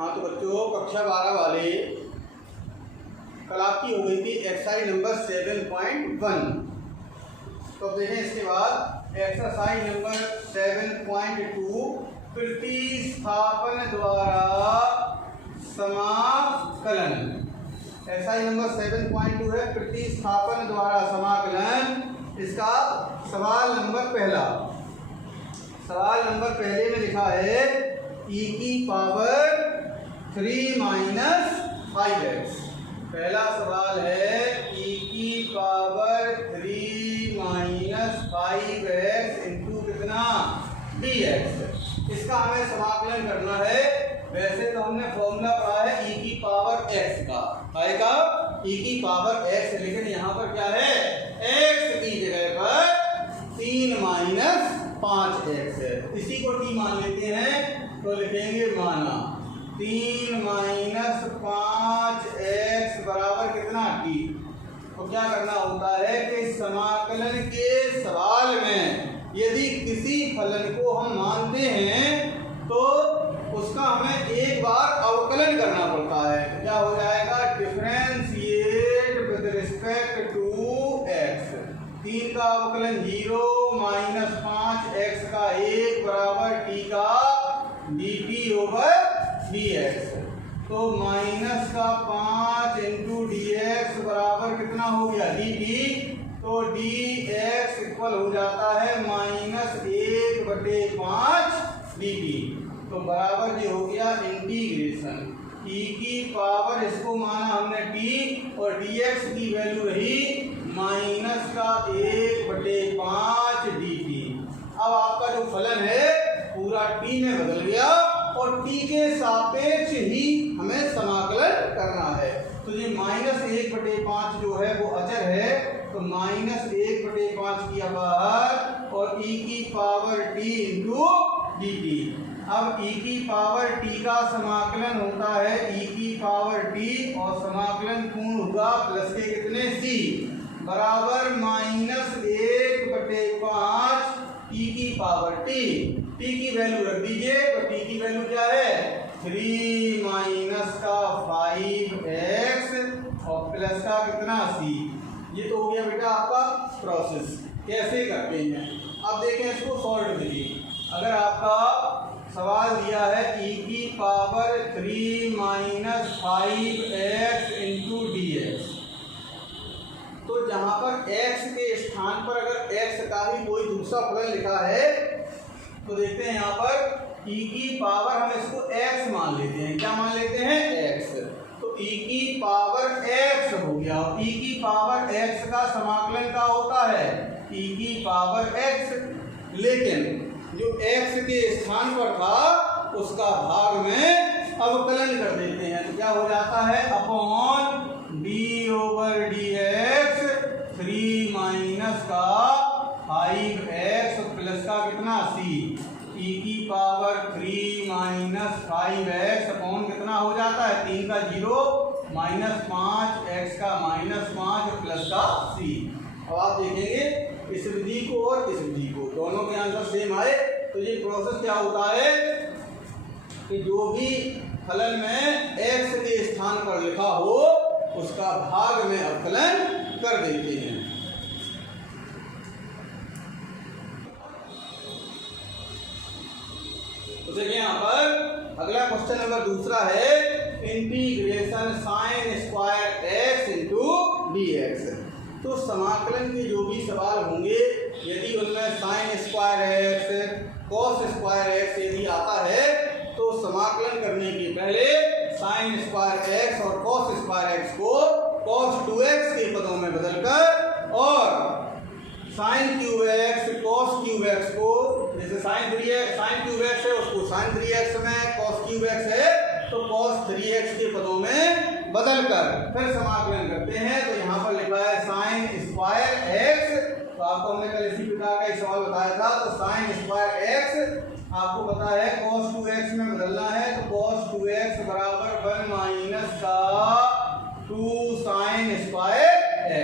हाँ तो बच्चों कक्षा 12 वाले कल आपकी हो गई थी एक्सरसाइज नंबर 7.1। तो अब देखें इसके बाद एक्सरसाइज नंबर 7.2 प्रतिस्थापन द्वारा समाकलन। एक्सरसाइज नंबर 7.2 है प्रतिस्थापन द्वारा समाकलन। इसका सवाल नंबर पहला, सवाल नंबर पहले में लिखा है e की पावर 3 माइनस 5x। पहला सवाल है e की पावर 3 माइनस 5x इंटू कितना dx। इसका हमें समाकलन करना है। वैसे तो हमने फॉर्मूला पढ़ा है e की पावर x का, आएगा e की पावर x, लेकिन यहाँ पर क्या है x की जगह पर 3 माइनस 5x है। इसी को t मान लेते हैं तो लिखेंगे माना 3 माइनस 5x बराबर कितना t। तो क्या करना होता है कि समाकलन के सवाल में यदि किसी फलन को हम मानते हैं तो उसका हमें एक बार अवकलन करना पड़ता है। क्या हो जाएगा, differentiate with respect to x। 3 का अवकलन 0 माइनस 5x का 1 बराबर t का dt ओवर dx। तो माइनस का 5 इंटू dx बराबर कितना हो गया dt। तो dx इक्वल हो जाता है -1/5 dt। तो बराबर ये हो गया इंटीग्रेशन e की पावर, इसको माना हमने t और dx की वैल्यू रही माइनस का 1/5 dt। अब आपका जो फलन है पूरा t में बदल गया और t के सापेक्ष ही हमें समाकलन करना है। तो ये -1/5 जो है वो अचर है, तो -1/5 किया बाहर और e की पावर t इंटू dt। अब e की पावर t का समाकलन होता है e की पावर t और समाकलन पूर्ण होगा प्लस के कितने c बराबर -1/5 e की पावर t। t की वैल्यू रख दीजिए, तो t की वैल्यू क्या है 3 माइनस का 5x और प्लस का कितना c। ये तो हो गया बेटा आपका प्रोसेस कैसे करते हैं। अब देखें इसको सॉल्व करिए। अगर आपका सवाल दिया है e की power 3 minus 5x into dx, तो जहां पर x के स्थान पर अगर x का ही कोई दूसरा फलन लिखा है तो देखते हैं यहाँ पर e की पावर, हम इसको x मान लेते हैं। क्या मान लेते हैं x। तो e की पावर x हो गया। e की पावर x का समाकलन का होता है e की पावर x, लेकिन जो x के स्थान पर था उसका भाग में अवकलन कर देते हैं। तो क्या हो जाता है upon d over dx 3 minus का 5x प्लस का कितना c। e की पावर 3 माइनस 5x अपॉन कितना हो जाता है 3 का 0 माइनस 5x का -5 प्लस का c। अब आप देखेंगे इस विधि को और इस विधि को, दोनों के आंसर सेम आए। तो ये प्रोसेस क्या होता है कि जो भी फलन में x के स्थान पर लिखा हो उसका भाग में अवकलन कर देते हैं। तो देखिए यहाँ पर अगला क्वेश्चन नंबर दूसरा है integration sine square x into dx। तो समाकलन के जो भी सवाल होंगे यदि उनमें sine square x cos square x यदि आता है तो समाकलन करने के पहले साइन स्क्वायर x और कॉस स्क्वायर x को cos 2x के पदों में बदलकर और sine cube x cos cube x को, जैसे साइन क्यूब x है उसको साइन 3x में, cos क्यूब x है तो cos 3x के पदों में बदलकर फिर समाकलन करते हैं। तो यहाँ पर लिखा है साइन स्क्वायर x, तो आपको हमने कल इसी प्रकार का एक सवाल बताया था। तो साइन स्क्वायर x आपको पता है cos 2x में बदलना है, तो cos 2x बराबर 1 माइनस का 2 साइन स्क्वायर x।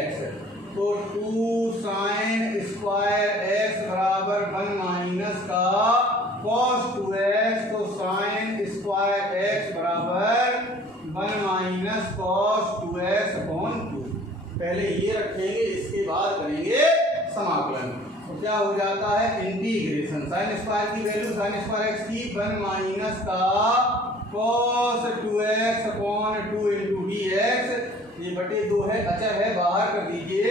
तो 2 साइन स्क्वायर x बराबर 1 माइनस का cos 2x, तो साइन स्क्वायर x बराबर तो क्या हो जाता है इंटीग्रेशन साइन स्क्वायर की वैल्यू साइन स्क्वायर एक्स की 1 माइनस का cos 2x upon 2 into D x, ये बटे 2 है अचर है बाहर कर दीजिए,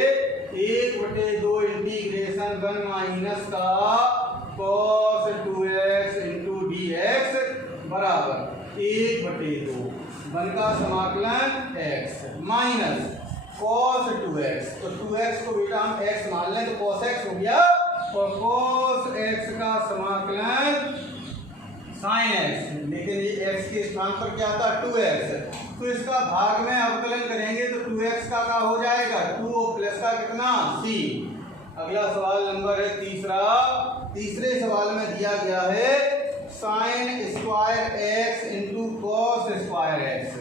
1/2 इंटीग्रेशन 1 माइनस का cos 2x into D x बराबर 1/2 1 का समाकलन x माइनस cos 2x, तो 2x को बेटा हम x मान लें तो cos x हो गया और cos x का समाकलन sin x, लेकिन ये x के स्थान पर क्या था 2x, तो इसका भाग में अवकलन करेंगे तो 2x का क्या हो जाएगा 2 और प्लस का कितना c। अगला सवाल नंबर है तीसरे सवाल में दिया गया है sin square x into cos square x,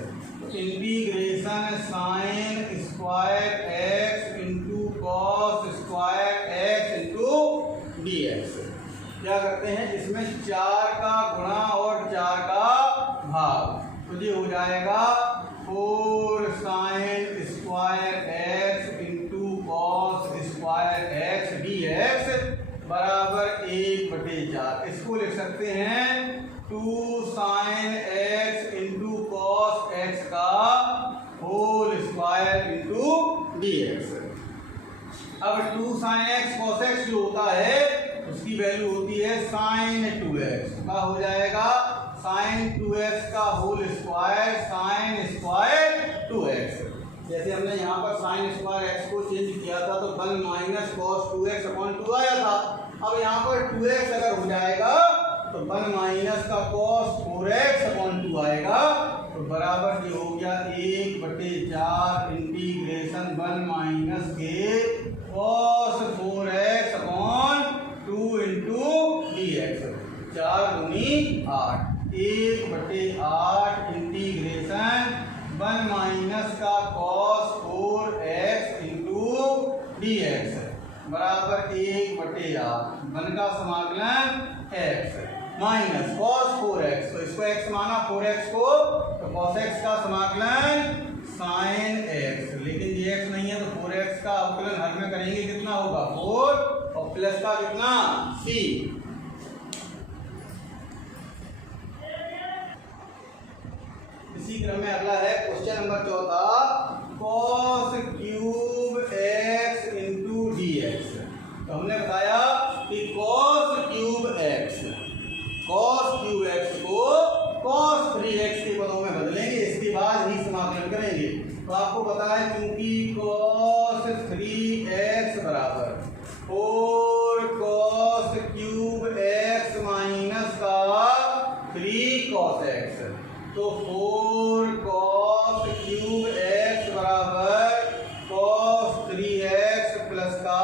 integration sine square x into cos square x into D x. क्या करते हैं इसमें 4 का गुणा और 4 का भाग, तो ये हो जाएगा 4 sine square x into cos square x d x बराबर 1/4। इसको लिख सकते हैं 2 sine x into cos x का whole square into D x. अब 2 साइन एक्स कॉस एक्स जो होता है उसकी वैल्यू होती है साइन 2x, का हो जाएगा साइन 2x का whole square sine square 2x। जैसे हमने यहाँ पर साइन स्क्वायर एक्स को चेंज किया था तो 1 माइनस कॉस 2x अपॉन 2 आया था, अब यहाँ पर 2x अगर हो जाएगा तो 1 माइनस का cos 4x अपॉन 2 आएगा, तो बराबर ये हो गया 1/4 इंटीग्रेशन 1 माइनस के cos 4x upon 2 into D x, 4 दूनी 8, 1/8 इंटीग्रेशन 1 माइनस का cos 4x into D x बराबर 1/8, 1 का समाकलन x माइनस cos 4x, तो इसको x माना 4x को, तो cos x का समाकलन sin x, लेकिन ये x नहीं है तो 4x का अवकलन हर में करेंगे कितना होगा 4 और प्लस का कितना c। इसी क्रम में अगला है question number 14 cos cube x into D x. तो हमने बताया कि cos क्यूब x को cos 3x के पदों में बदलेंगे, इसके बाद ही समाकलन करेंगे। तो आपको पता है क्योंकि cos 3x बराबर 4 cos क्यूब x माइनस का 3 cos x, तो 4 cos क्यूब x बराबर cos 3x प्लस का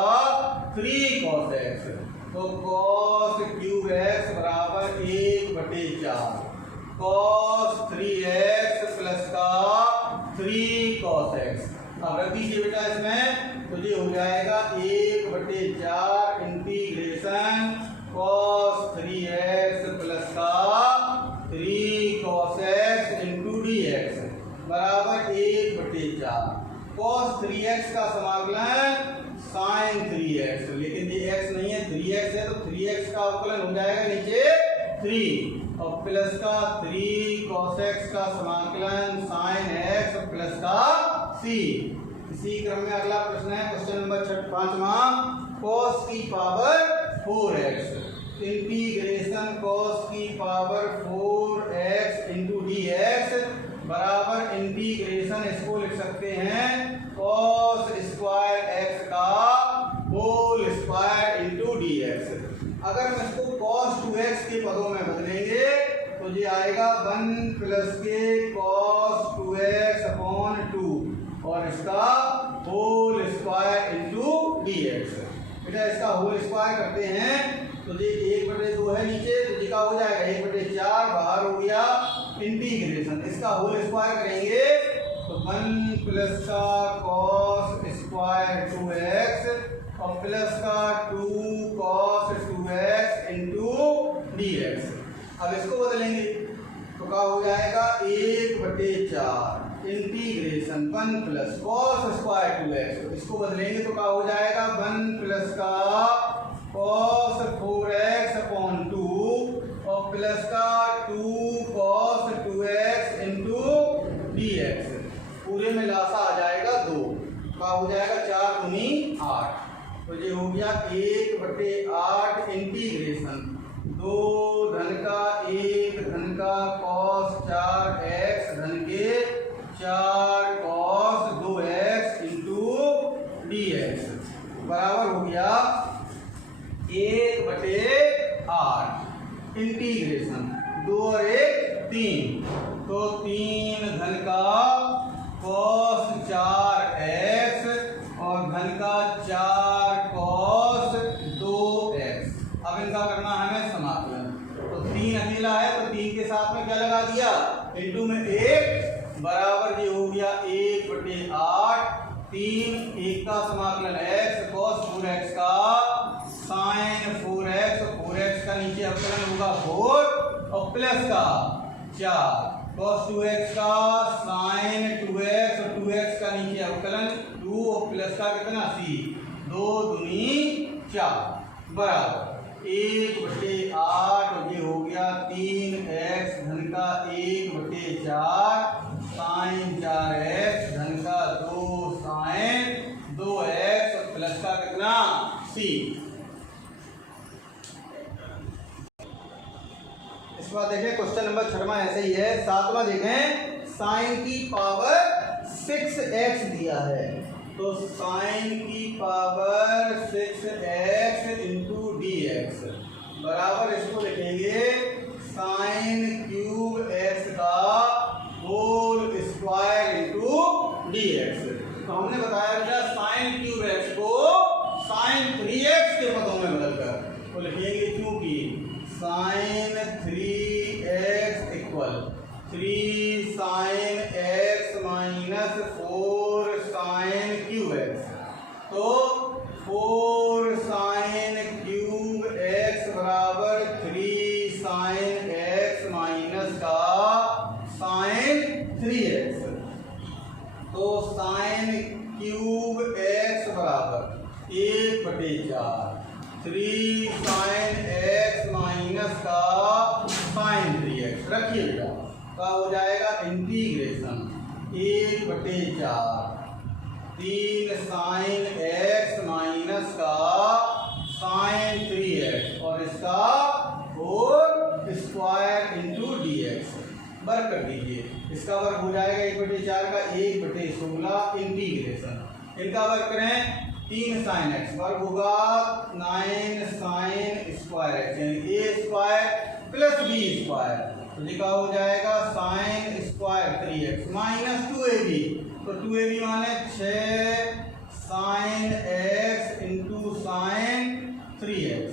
3 cos x, तो cos क्यूब x बराबर 1/4 cos 3x प्लस का 3 cos x। अब रख दीजिए बेटा इसमें, तो ये हो जाएगा 1/4 इंटीग्रेशन cos 3x प्लस का 3 cos x into D x बराबर 1/4। cos 3x का समाकलन sin 3x, लेकिन ये x नहीं है 3x है, तो 3x का अवकलन हो जाएगा नीचे 3 और प्लस का 3 cos x का समाकलन sin x प्लस का c। इसी क्रम में अगला प्रश्न है क्वेश्चन नंबर 5वां cos की पावर 4x इंटीग्रेशन cos की power 4x into D x बराबर इंटीग्रेशन, इसको लिख सकते हैं cos स्क्वायर x का whole square into D X. अगर हम इसको cos 2x के पदों में बदलेंगे तो ये आएगा 1 प्लस के cos 2x अपॉन 2 और इसका whole square into D X. बेटा इसका होल स्क्वायर करते हैं तो ये 1/2 है नीचे, तो ये हो जाएगा 1/4, बाहर हो गया इंटीग्रेशन, इसका होल स्क्वायर करेंगे तो 1 प्लस का cos स्क्वायर 2x और प्लस का 2 cos 2x into D x. अब इसको बदलेंगे तो क्या हो जाएगा 1/4 integration 1 plus cos square 2x, इसको बदलेंगे तो क्या हो जाएगा 1 प्लस का cos 4x अपॉन 2 और प्लस का 2 cos 2x इंटू dx, पूरे में लासा आ जाएगा 2, का हो जाएगा 4 दूनी 8। तो ये हो गया 1/8 इंटीग्रेशन 2 धन का 1 धन का cos 4x धन के 4 cos 2x इंटू dx बराबर हो गया 1/8 इंटीग्रेशन 2 और 1 3, तो 3 धन का cos 4x और धन का 4 cos 2x। अब इनका करना है हमें समाकलन, तो 3 अकेला है तो 3 के साथ में क्या लगा दिया इंटू में 1 बराबर ये हो गया 1/8 3 1 का समाकलन x cos 4x का sin 4x, 4x का नीचे अवकलन होगा 4 और प्लस का 4 cos 2x का sin 2x और 2x का नीचे अवकलन 2 और प्लस का कितना c 2 दूनी 4 बराबर 1/8 और ये हो गया 3x धन का 1/4 sin 4x धन का 2 sin 2x और प्लस का कितना c। इस बार देखें क्वेश्चन नंबर 6वां ऐसे ही है। 7वां देखें sin की पावर 6x दिया है, तो sin की पावर 6x इंटू dx बराबर इसको लिखेंगे sin क्यूब x का होल स्क्वायर इंटू dx। तो हमने बताया था sin क्यूब x को sin 3x के पदों में बदलकर तो लिखेंगे क्योंकि sin 3x equal 3 sin x minus 4 sin cube x, तो 4 sin क्यूब x बराबर 3 sin x माइनस का sin 3x, तो sin क्यूब x बराबर 1/4 3 sin x माइनस का sin 3x रखिएगा, का हो जाएगा इंटीग्रेशन 1/4 3 sin x माइनस का sin 3x और इसका whole square into dx work कर दीजिए। इसका वर्क हो जाएगा 1/4 का 1/16 इंटीग्रेशन, इनका वर्क करें 3 sin x वर्ग होगा 9 sin स्क्वायर x यानी a square plus b square, तो लिखा हो जाएगा sin square 3x minus 2ab, तो 2ab माने 6 sin x into sin 3x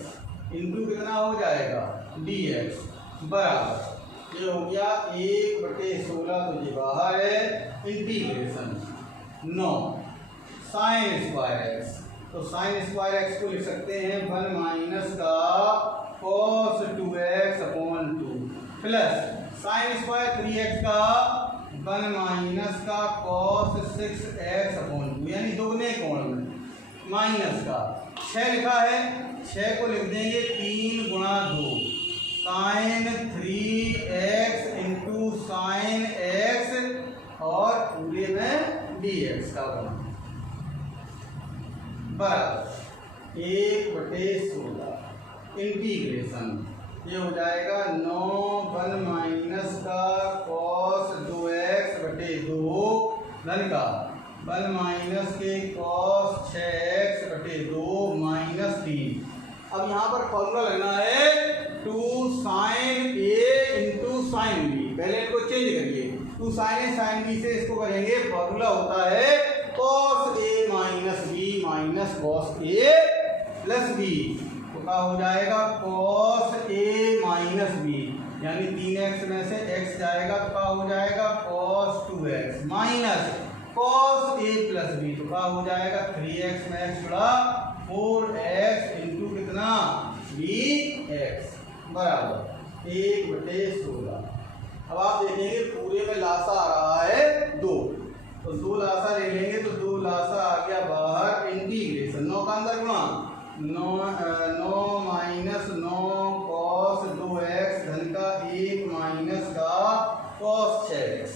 into कितना हो जाएगा dx बराबर ये हो गया 1/16, तो ये बाहर है इंटीग्रेशन 9 sin स्क्वायर x, तो sin स्क्वायर x को लिख सकते हैं 1 माइनस का cos 2x upon 2 plus sin square 3x का 1 माइनस का cos 6x अपॉन 2 यानी दोगुने कोण में माइनस का 6 लिखा है, 6 को लिख देंगे 3 गुणा 2 sin 3x into sin x और पूरे में dx का गुणा बराबर 1/16 इंटीग्रेशन ये हो जाएगा 9 1 माइनस का cos 2x/2 धन का 1 माइनस के cos 6x/2 माइनस 3। अब यहाँ पर फॉर्मूला लेना है 2 sin a into sin b, पहले इनको चेंज करिए 2 sin a sin b से इसको करेंगे, फॉर्मूला होता है cos a minus b minus cos a plus b, तो क्या हो जाएगा cos a माइनस b यानी 3x में से x जाएगा तो क्या हो जाएगा cos 2x minus cos a plus b, तो क्या हो जाएगा 3x में x जुड़ा 4x इंटू कितना bx बराबर 1/16। अब आप देखेंगे पूरे में लासा आ रहा है 2, तो 2 लासा ले लेंगे तो 2 लासा आ गया बाहर इंटीग्रेशन 9 का अंदर गुणा 9 माइनस 9 कॉस 2x धन का 1 माइनस का कॉस 6x।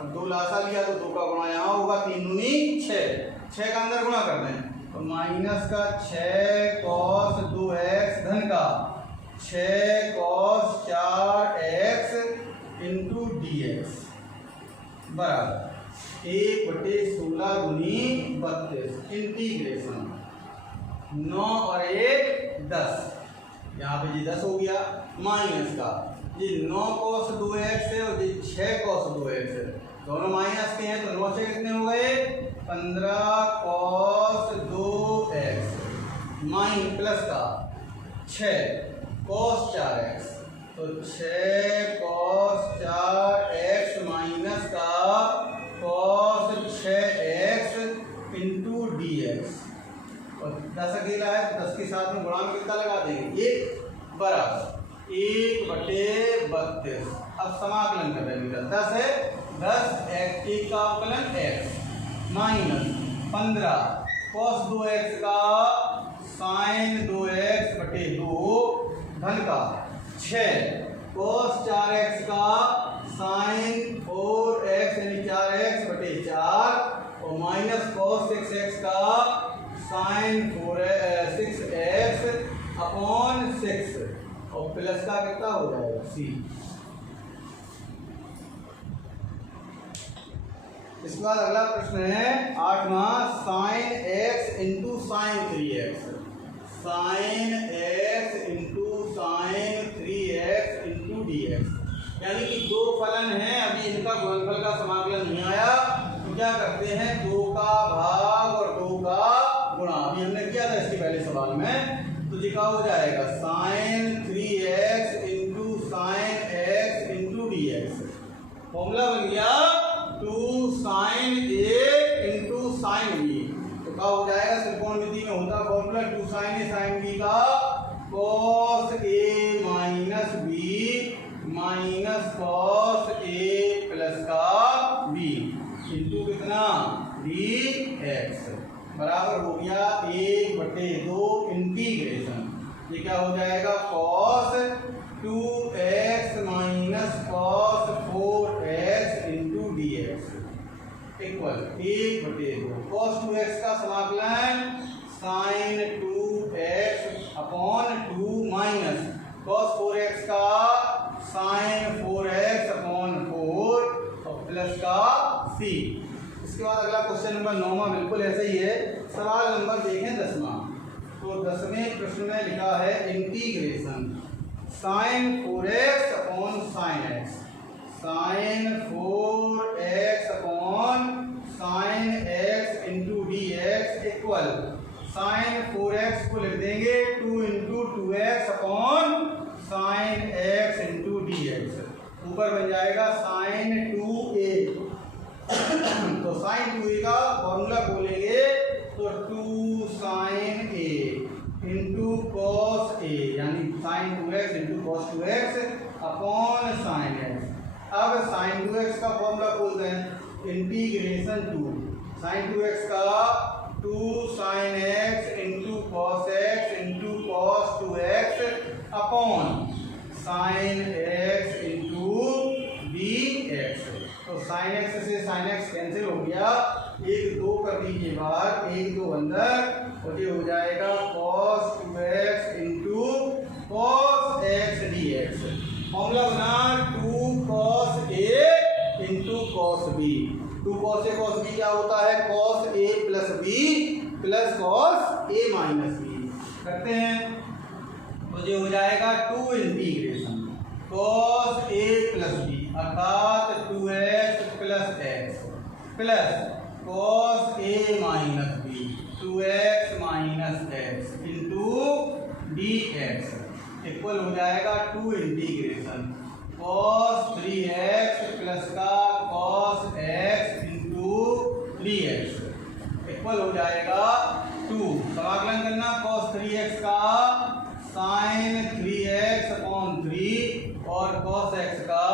अब 2 लासा लिया तो 2 का गुणा यहाँ होगा, 3 दूनी 6 का अंदर गुणा कर दें तो माइनस का 6 कॉस 2x धन का 6 कॉस 4x इंटू dx बराबर 1/16 दूनी 32 इंटीग्रेशन 9 और 1 10, यहाँ पे जी 10 हो गया, माइनस का जी 9 कॉस 2x है और जी 6 कॉस 2x है, दोनों माइनस के हैं तो 9 से कितने हो गए 15 कॉस 2x माइन प्लस का 6 कॉस 4x तो 6 कॉस 4x माइनस का कॉस 6x इंटू dx और 10 अकेला है तो 10 के साथ में गुणा में कितना लगा देंगे 1 बराबर 1/32। अब समाकलन कर देंगे 10 है 10 1 का अवकलन x माइनस 15 cos 2x का sin 2x/2 धन का 6 cos 4x का sin 4x यानी 4x/4 और माइनस cos 6x का sin 6x अपॉन 6 और प्लस का कितना हो जाएगा c। इसके बाद अगला प्रश्न है 8वां sin x into sine 3x sin x into sine 3x into dx यानी कि 2 फलन हैं, अभी इनका गुणनफल का समाकलन नहीं आया तो क्या करते हैं 2 का भाग और 2 का गुणा, अभी हमने किया था इसके पहले सवाल में, तो लिखा हो जाएगा sin 3x into sine x into dx formula बन गया 2 sin a into sine b, तो क्या हो जाएगा त्रिकोणमिति में होता formula 2 sin a sin b का cos a minus b minus cos a plus का b इंटू कितना dx बराबर हो गया 1/2 इंटीग्रेशन, ये क्या हो जाएगा cos 2x minus cos 4x into dx equal 1/2 cos 2x का समाकलन sin 2x upon 2 minus cos 4x का sin 4x अपॉन 4 और प्लस का c। इसके बाद अगला क्वेश्चन नंबर 9वां बिल्कुल ऐसे ही है, सवाल नंबर देखें 10वां, तो 10वें प्रश्न में लिखा है integration sin 4x upon sin x sin 4x upon sin x into dx equal sin 4x को लिख देंगे 2 into 2x upon sin x into dx, ऊपर बन जाएगा sin 2a तो sin 2a का फॉर्मूला खोलेंगे तो 2 sin a into cos a यानी sin 2x into cos 2x upon sin x। अब sin 2x का फॉर्मूला खोलते हैं इंटीग्रेशन 2 sin 2x का 2 sin x into cos x into cos 2x upon sin x into dx, तो sin x से sin x cancel हो गया, 1 2 कर दीजिए बाहर 1 2 अंदर और ये हो जाएगा cos 2x into cos x dx, formula बना 2 cos a into cos b, 2 cos a cos b क्या होता है cos a plus b plus cos a minus b, करते हैं तो ये हो जाएगा 2 integration cos a plus b अर्थात 2x plus x plus cos a minus b 2x minus x into dx equal हो जाएगा 2 इंटीग्रेशन cos 3x प्लस का cos x into dx equal हो जाएगा 2, समाकलन करना cos 3x का sin 3x अपॉन 3 और cos x का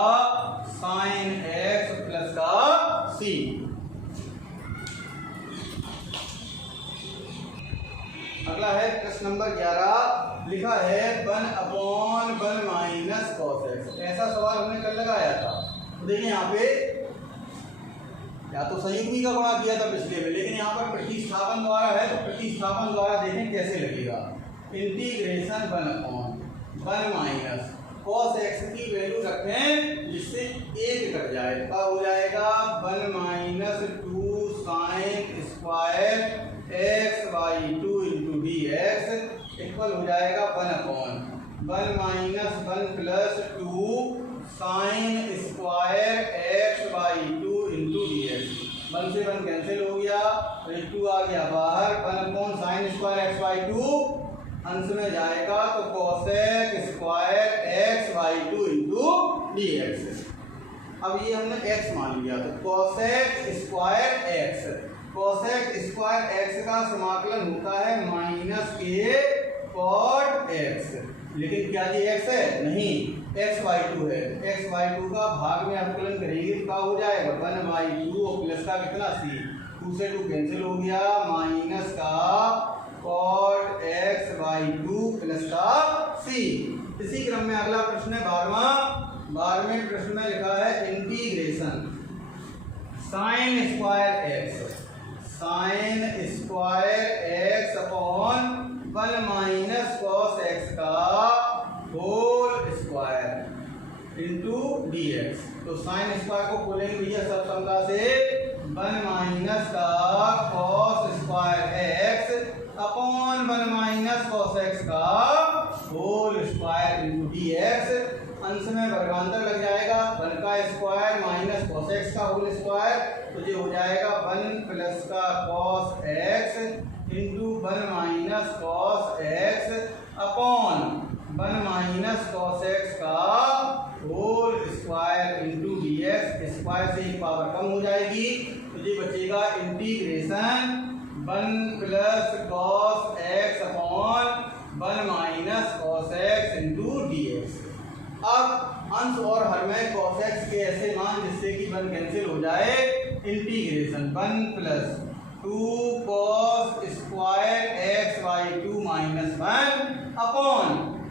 sin x प्लस का c। अगला है प्रश्न नंबर 11 लिखा है 1/1 माइनस कॉस एक्स। ऐसा सवाल हमने कल लगाया था। तो देखिए यहाँ पे या तो संयुग्मी का गुणा किया था पिछले में, लेकिन यहाँ पर प्रतिस्थापन द्वारा है, तो प्रतिस्थापन द्वारा देखें कैसे लगेगा। इंटीग्रेशन 1/1 माइनस कॉस एक्स की वैल्यू रखें जिससे 1 कट जाए, तो हो जाएगा 1 minus 2 sign square X by 2 into D X equal हो जाएगा 1/1 minus 1 plus 2 sign square X by 2 into D x. 1 से 1 कैंसिल हो गया, तो 2 आ गया बाहर। 1/1 साइन स्क्वायर एक्स बाई 2 अंश में जाएगा तो cosec square X by 2 into D x. अब ये हमने x मान लिया, तो cosec square x, cosec square X का समाकलन होता है माइनस के कॉट एक्स। लेकिन क्या ये x है? नहीं, x बाई 2 है। x बाई 2 का भाग में अवकलन करेंगे तो क्या हो जाएगा 1 बाई 2 और प्लस का कितना c, 2 से 2 कैंसिल हो गया, माइनस का कॉट एक्स बाई 2 प्लस का c। इसी क्रम में अगला प्रश्न है 12वें प्रश्न में लिखा है integration sine square x, sine square x upon 1 minus cos x का whole square into D x. तो साइन स्क्वायर को खोलेंगे भैया सब संख्या से 1 माइनस का cos square x upon 1 minus cos x का whole square into D x. अंश में वर्गांतर लग जाएगा, 1 का स्क्वायर माइनस कॉस एक्स का होल स्क्वायर, तो ये हो जाएगा 1 प्लस का cos x into 1 minus cos x upon 1 minus cos x का whole square into D x. Square से ही पावर कम हो जाएगी, तो ये बचेगा integration 1 plus cos x upon 1 minus cos x into D x. अब अंश और हर में कॉस एक्स के ऐसे मान जिससे कि 1 कैंसिल हो जाए, integration 1 plus 2 cos square X by 2 minus 1 upon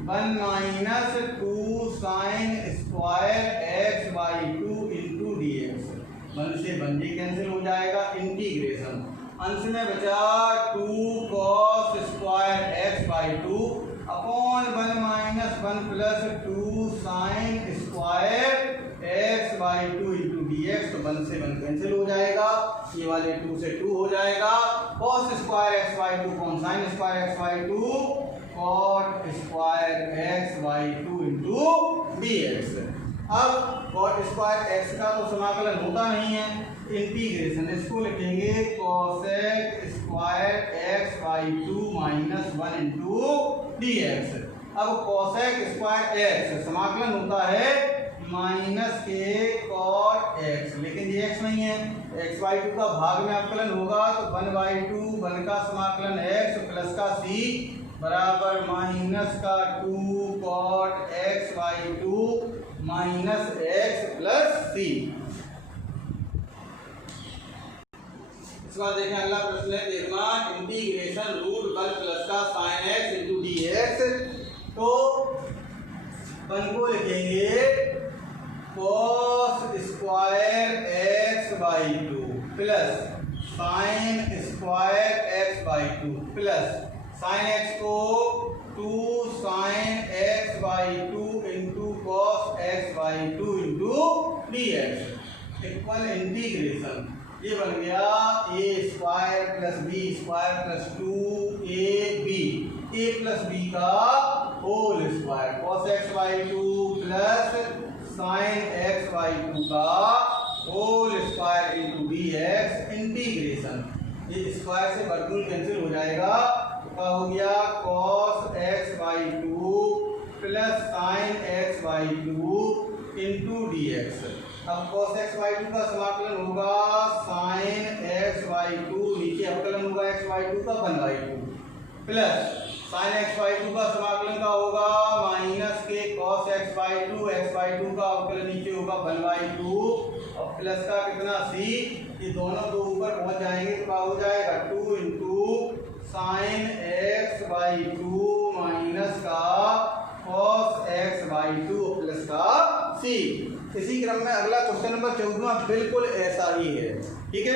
1 minus 2 sign square X by 2 into D x. 1 से 1 ये कैंसिल हो जाएगा, इंटीग्रेशन अंश में बचा 2 cos square X by 2 upon 1 minus 1 plus 2 sign square X by 2 into D x. तो 1 से 1 cancel हो जाएगा, ये वाले 2 से 2 हो जाएगा। कॉस स्क्वायर एक्स बाई 2 कौन sine square X by 2 cot square X by 2 into D x. अब कॉट स्क्वायर एक्स का तो समाकलन होता नहीं है, इंटीग्रेशन इसको लिखेंगे cosec square X by 2 minus 1 into D x. अब कोसेक स्क्वायर एक्स समाकलन होता है माइनस के कॉट एक्स, लेकिन ये एक्स नहीं है, एक्स बाई 2 का भाग में अवकलन होगा, तो 1 बाई 2 1 का समाकलन एक्स प्लस का c बराबर माइनस का 2 cot X by 2 minus X plus c। इसके बाद देखें अगला प्रश्न है, देखना इंटीग्रेशन रूट 1 प्लस का sine x into D x. तो 1 को लिखेंगे cos square X by 2 plus sine square X by 2 plus sine X को 2 sine x by 2 into cos x by 2 into D X equal integration ये बन गया A square plus B square plus 2ab, A plus B का whole square cos x by 2 plus sine x by 2 का whole square into D x integration. ये square से वर्गमूल cancel हो जाएगा, तो क्या हो गया cos x by 2 plus sine x by 2 into D x. अब cos x बाई 2 का समाकलन होगा sin x बाई 2, नीचे अवकलन होगा x बाई 2 का 1 by 2 plus sin x by 2 का समाकलन का होगा माइनस के cos x by 2, x by 2 का अवकलन नीचे होगा 1 बाई 2 और प्लस का कितना c, ये दोनों दो ऊपर पहुंच जाएंगे तो क्या हो जाएगा 2 into sine x by two minus का cos x by two plus का सी। इसी क्रम में अगला क्वेश्चन नंबर 14वां बिल्कुल ऐसा ही है। ठीक है।